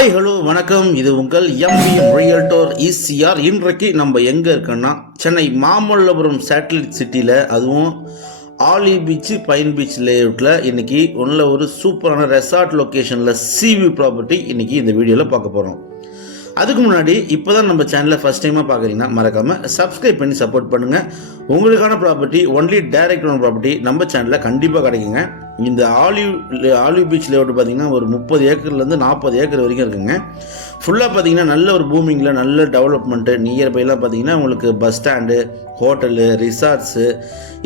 Hi hello வணக்கம். இது உங்கள் எம்பிஎம் ரியல்டோர் ஈசிஆர். இன்றைக்கு நம்ம எங்கே இருக்கோன்னா சென்னை மாமல்லபுரம் சேட்டலைட் சிட்டியில், அதுவும் ஆலி பீச் பைன் பீச் லேஅவுட்டில் இன்றைக்கி ஒரு சூப்பரான ரெசார்ட் லொக்கேஷனில் சிவி ப்ராப்பர்ட்டி இன்றைக்கி இந்த வீடியோவில் பார்க்க போகிறோம். அதுக்கு முன்னாடி இப்போ தான் நம்ம சேனலில் ஃபஸ்ட் டைமாக பார்க்குறீங்கன்னா மறக்காமல் சப்ஸ்கிரைப் பண்ணி சப்போர்ட் பண்ணுங்கள். உங்களுக்கான property only direct loan property நம்ம சேனலில் கண்டிப்பாக கிடைக்குங்க. இந்த ஆலிவ் பீச் லேஅவுட் பார்த்திங்கன்னா ஒரு 30 ஏக்கர்லேருந்து 40 ஏக்கர் வரைக்கும் இருக்குங்க. ஃபுல்லாக பார்த்திங்கன்னா நல்ல ஒரு பூமிங்கில் நல்ல டெவலப்மெண்ட்டு. நியர்பைலாம் பார்த்திங்கன்னா உங்களுக்கு பஸ் ஸ்டாண்டு, ஹோட்டலு, ரிசார்ட்ஸு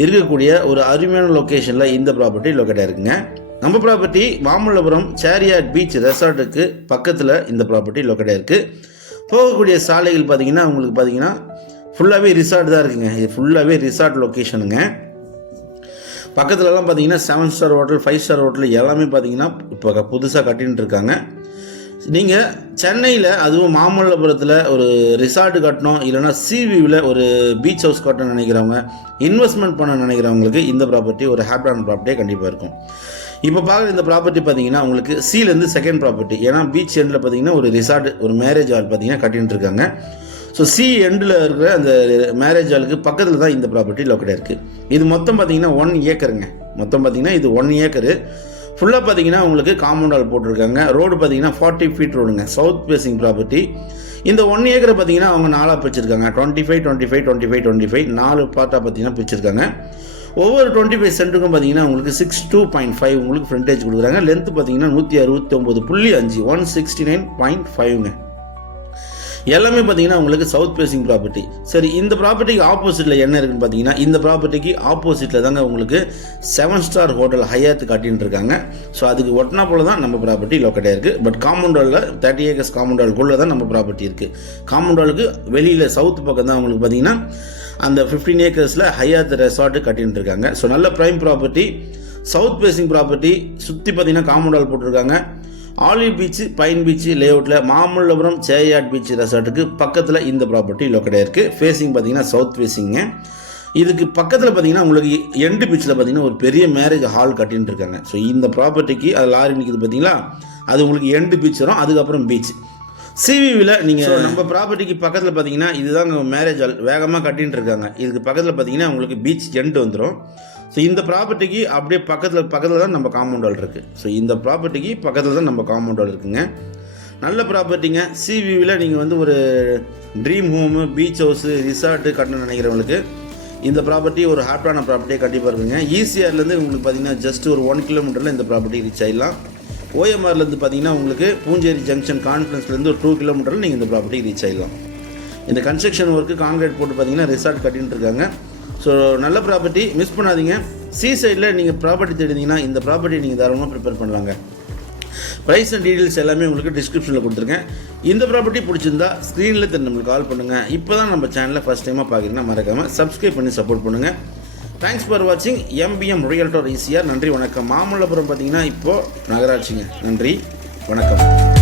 இருக்கக்கூடிய ஒரு அருமையான லொக்கேஷனில் இந்த ப்ராப்பர்ட்டி லொக்கேட்டாக இருக்குங்க. நம்ம ப்ராப்பர்ட்டி மாமல்லபுரம் சேரியாட் பீச் ரெசார்ட்டுக்கு பக்கத்தில் இந்த ப்ராப்பர்ட்டி லொக்கேட்டாக இருக்குது. போகக்கூடிய சாலைகள் பார்த்திங்கன்னா உங்களுக்கு பார்த்திங்கன்னா ஃபுல்லாகவே ரிசார்ட் தான் இருக்குங்க. இது ஃபுல்லாகவே ரிசார்ட் லொக்கேஷனுங்க. பக்கத்துலலாம் பார்த்தீங்கன்னா 7 ஸ்டார் ஹோட்டல், 5 ஸ்டார் ஹோட்டல் எல்லாமே பார்த்தீங்கன்னா இப்போ புதுசாக கட்டின்னு இருக்காங்க. நீங்கள் சென்னையில் அதுவும் மாமல்லபுரத்தில் ஒரு ரிசார்ட் கட்டணும், இல்லைனா சிவியில் ஒரு பீச் ஹவுஸ் கட்டணும்னு நினைக்கிறவங்க, இன்வெஸ்ட்மெண்ட் பண்ண நினைக்கிறவங்களுக்கு இந்த ப்ராப்பர்ட்டி ஒரு ஹேப்பியான ப்ராப்பர்ட்டியாக கண்டிப்பாக இருக்கும். இப்போ பார்க்குற இந்த ப்ராப்பர்ட்டி பார்த்தீங்கன்னா உங்களுக்கு சீலேருந்து செகண்ட் ப்ராப்பர்ட்டி. ஏன்னா பீச் எண்டில் பார்த்தீங்கன்னா ஒரு ரிசார்ட், ஒரு மேரேஜ் ஹால் பார்த்தீங்கன்னா கட்டின்னு இருக்காங்க. ஸோ சி எண்டில் இருக்கிற அந்த மேரேஜ் ஹாலுக்கு பக்கத்தில் தான் இந்த ப்ராப்பர்ட்டி லொக்கேட்டாக இருக்குது. இது மொத்தம் பார்த்தீங்கன்னா 1 ஏக்கருங்க. மொத்தம் பார்த்தீங்கன்னா இது 1 ஏக்கரு. ஃபுல்லாக பார்த்தீங்கன்னா உங்களுக்கு காம்பவுண்ட் ஹால் போட்டிருக்காங்க. ரோடு பார்த்தீங்கன்னா 40 ஃபீட் ரோடுங்க. South facing property. இந்த 1 ஏக்கரை பார்த்தீங்கன்னா அவங்க 4ஆக பிரிச்சிருக்காங்க. 25, 25, 25, 25 4 பார்ட்டாக பார்த்தீங்கன்னா பிரிச்சிருக்காங்க. ஒவ்வொரு 25 சென்ட்டுக்கும் பார்த்தீங்கன்னா உங்களுக்கு 62.5 உங்களுக்கு ஃப்ரண்டேஜ் கொடுக்குறாங்க. லென்த்து பார்த்தீங்கன்னா 169.5 169.5ங்க. எல்லாமே பார்த்தீங்கன்னா உங்களுக்கு சவுத் ஃபேசிங் ப்ராப்பர்ட்டி. சரி, இந்த ப்ராப்பர்ட்டிக்கு ஆப்போசிட்டில் என்ன இருக்குன்னு பார்த்தீங்கன்னா, இந்த ப்ராப்பர்ட்டிக்கு ஆப்போசிட்டில் தாங்க உங்களுக்கு 7 ஸ்டார் ஹோட்டல் ஹயாத் காட்டின்னு இருக்காங்க. ஸோ அதுக்கு ஒட்டினா போல தான் நம்ம ப்ராப்பர்ட்டி லொக்கேட்டாக இருக்குது. பட் காம்பவுண்ட் ஹாலில் 30 ஏக்கர்ஸ் காம்பவுண்ட் ஹாலுக்குள்ளே தான் நம்ம ப்ராப்பர்ட்டி இருக்குது. காம்பவுண்ட் ஹாலுக்கு வெளியில் சவுத் பக்கம் தான் உங்களுக்கு பார்த்தீங்கன்னா அந்த 15 ஏக்கர்ஸில் ஹயாத் ரெசார்ட்டு கட்டின்னு இருக்காங்க. ஸோ நல்ல prime property, south facing property. சுற்றி பார்த்தீங்கன்னா காம்பவுண்ட் ஹால் போட்டிருக்காங்க. ஆலிவ் பீச் பைன் பீச் லேஅவுட்டில் மாமல்லபுரம் சேரியாட் பீச் ரெசார்ட்டுக்கு பக்கத்தில் இந்த ப்ராப்பர்ட்டி லொக்கேட்டாக இருக்குது. ஃபேஸிங் பார்த்தீங்கன்னா சவுத் ஃபேஸிங்க. இதுக்கு பக்கத்தில் பார்த்தீங்கன்னா உங்களுக்கு எண்டு பீச்சில் பார்த்தீங்கன்னா ஒரு பெரிய மேரேஜ் ஹால் கட்டின்னு இருக்காங்க. ஸோ இந்த ப்ராப்பர்ட்டிக்கு அது லாரி நிற்கிது பார்த்தீங்களா, அது உங்களுக்கு எண்டு பீச் வரும், அதுக்கப்புறம் பீச். சிவிவில் நீங்கள் நம்ம ப்ராப்பர்ட்டிக்கு பக்கத்தில் பார்த்தீங்கன்னா இதுதான் மேரேஜ் ஹால் வேகமாக கட்டின்னு இருக்காங்க. இதுக்கு பக்கத்தில் பார்த்தீங்கன்னா உங்களுக்கு பீச் எண்டு வந்துடும். ஸோ இந்த ப்ராப்பர்ட்டிக்கு அப்படியே பக்கத்தில் தான் நம்ம காம்பவுண்ட் ஹால் இருக்குது. ஸோ இந்த ப்ராப்பர்ட்டிக்கு பக்கத்தில் தான் நம்ம காம்பவுண்ட் ஹால் இருக்குங்க. நல்ல ப்ராப்பர்ட்டிங்க. சிவியில் நீங்கள் ஒரு dream home, beach house, resort கட்டணும்னு நினைக்கிறவங்களுக்கு இந்த ப்ராப்பர்ட்டி ஒரு ஹாப்பியான ப்ராப்பர்ட்டியாக கண்டிப்பாக இருக்குங்க. ஈசிஆர்லேருந்து உங்களுக்கு பார்த்தீங்கன்னா ஜஸ்ட் ஒரு 1 கிலோமீட்டரில் இந்த ப்ராப்பர்ட்டி ரீச் ஆகிடலாம். ஓஎம்ஆர்லேருந்து பார்த்தீங்கன்னா உங்களுக்கு பூஞ்சேரி ஜங்ஷன் கான்ஃபரன்ஸ்லேருந்து ஒரு 2 கிலோமீட்டரில் நீங்கள் இந்த ப்ராப்பர்ட்டி ரீச் ஆகிடலாம். இந்த கன்ஸ்ட்ரக்ஷன் ஒர்க்கு கான்கிரீட் போட்டு பார்த்தீங்கன்னா ரிசார்ட் கட்டின்னு இருக்காங்க. ஸோ நல்ல ப்ராப்பர்ட்டி, மிஸ் பண்ணாதீங்க. சி சைடில் நீங்கள் ப்ராப்பர்ட்டி தேடிங்கன்னா இந்த ப்ராப்பர்ட்டி நீங்கள் தாராளமாக ப்ரிப்பேர் பண்ணலாங்க. ப்ரைஸ் அண்ட் டீட்டெயில்ஸ் எல்லாமே உங்களுக்கு டிஸ்கிரிப்ஷனில் கொடுத்துருக்கேன். இந்த ப்ராப்பர்ட்டி பிடிச்சிருந்தா ஸ்க்ரீனில் நம்மளுக்கு கால் பண்ணுங்கள். இப்போ தான் நம்ம சேனலில் ஃபஸ்ட் டைமாக பார்க்குறீங்கன்னா மறக்காமல் சப்ஸ்கிரைப் பண்ணி சப்போர்ட் பண்ணுங்கள். தேங்க்ஸ் ஃபார் வாட்சிங் எம்பிஎம் ரியல்டோர் ஈசிஆர். நன்றி, வணக்கம். மாமல்லபுரம் பார்த்தீங்கன்னா இப்போது நகராட்சிங்க. நன்றி, வணக்கம்.